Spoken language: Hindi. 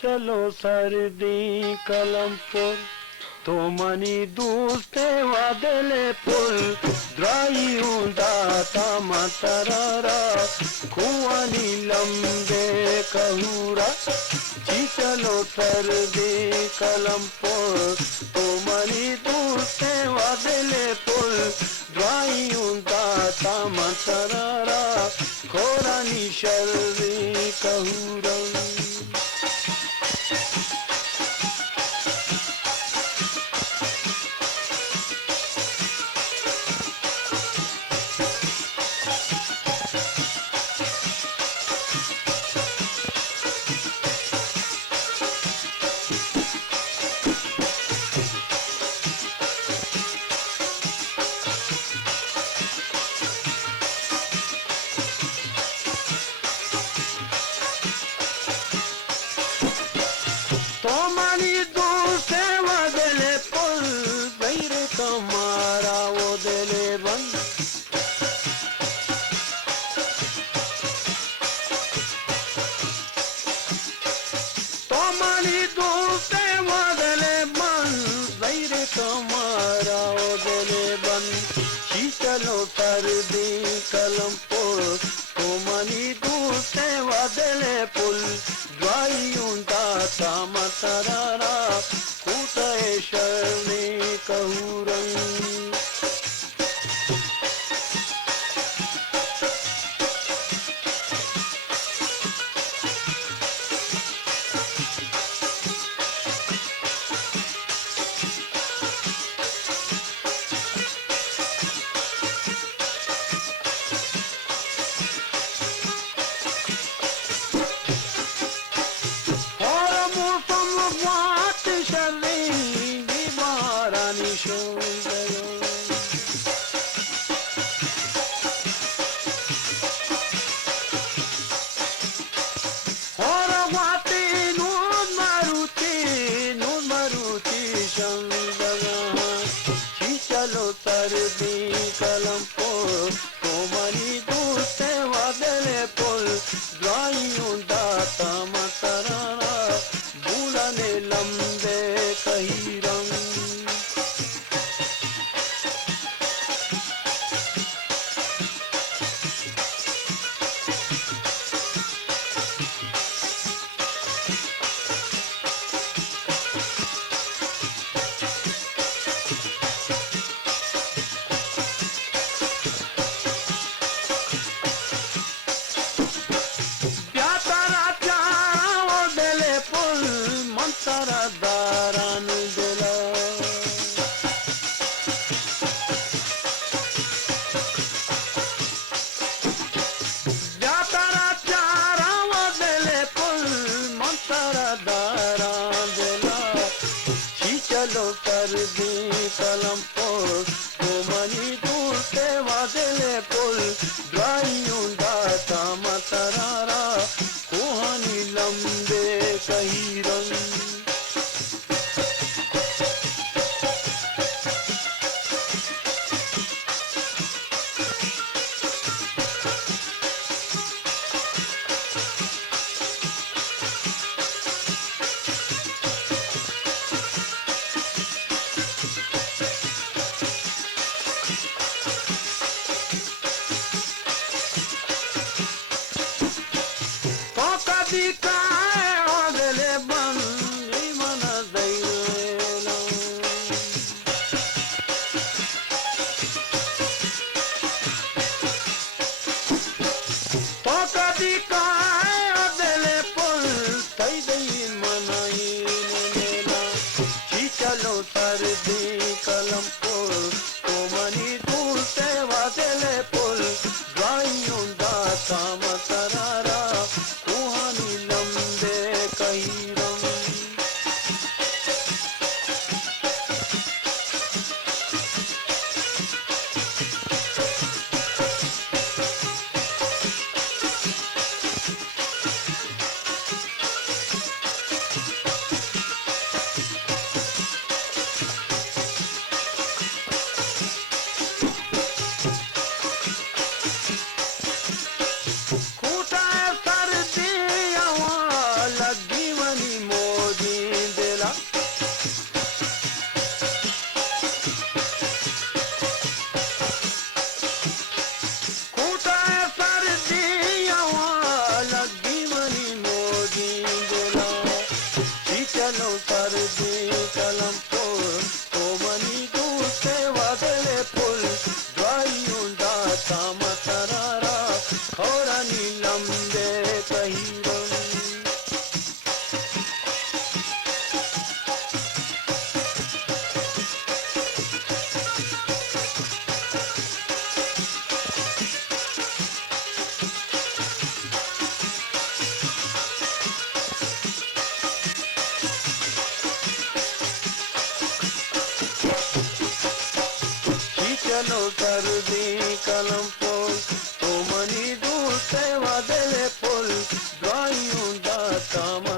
चलो सर्दी कलमपुर तो मनी दूसते वादले पुल द्राइयों दाता मतरारा कुआनी लंबे कहूरा चलो सर्दी कलमपुर तो मनी दूसते वादले पुल द्राइयों दाता मतरारा कोरानी शर्री कहूरा Tomani dulce vadele pol beire kamara o dele ban Tomani dulce vadele ban beire kamara o dele ban chalo sardi kalampur Tomani dulce vadele pol द्वाइयों दाता मतरारा कूटे शर्णी कहूरंग चलो सर्दी कलमपुर तो मनी दूसरे वादले पुल द्वाइयों दाता मतरारा बुलाने लंबे कही रंग Mantara daran dela Jatara chara vadele pul Mantara daran dela chalo sardi kalampur to mani durte vadele pul द्वाइयों दाता मतरारा कुहानी लंबे कही रंग Dikae odele ban imana daila Toka dikae odele pol tai dai manai nela chalo sardi kalampur to mani dulce vadele pol द्वाइयों दाता मतरारा कुहानी लंबे कही रंग चलो सर्दी कलम पोल तो मनी दूर से वादले पुल द्वायूं दा तामा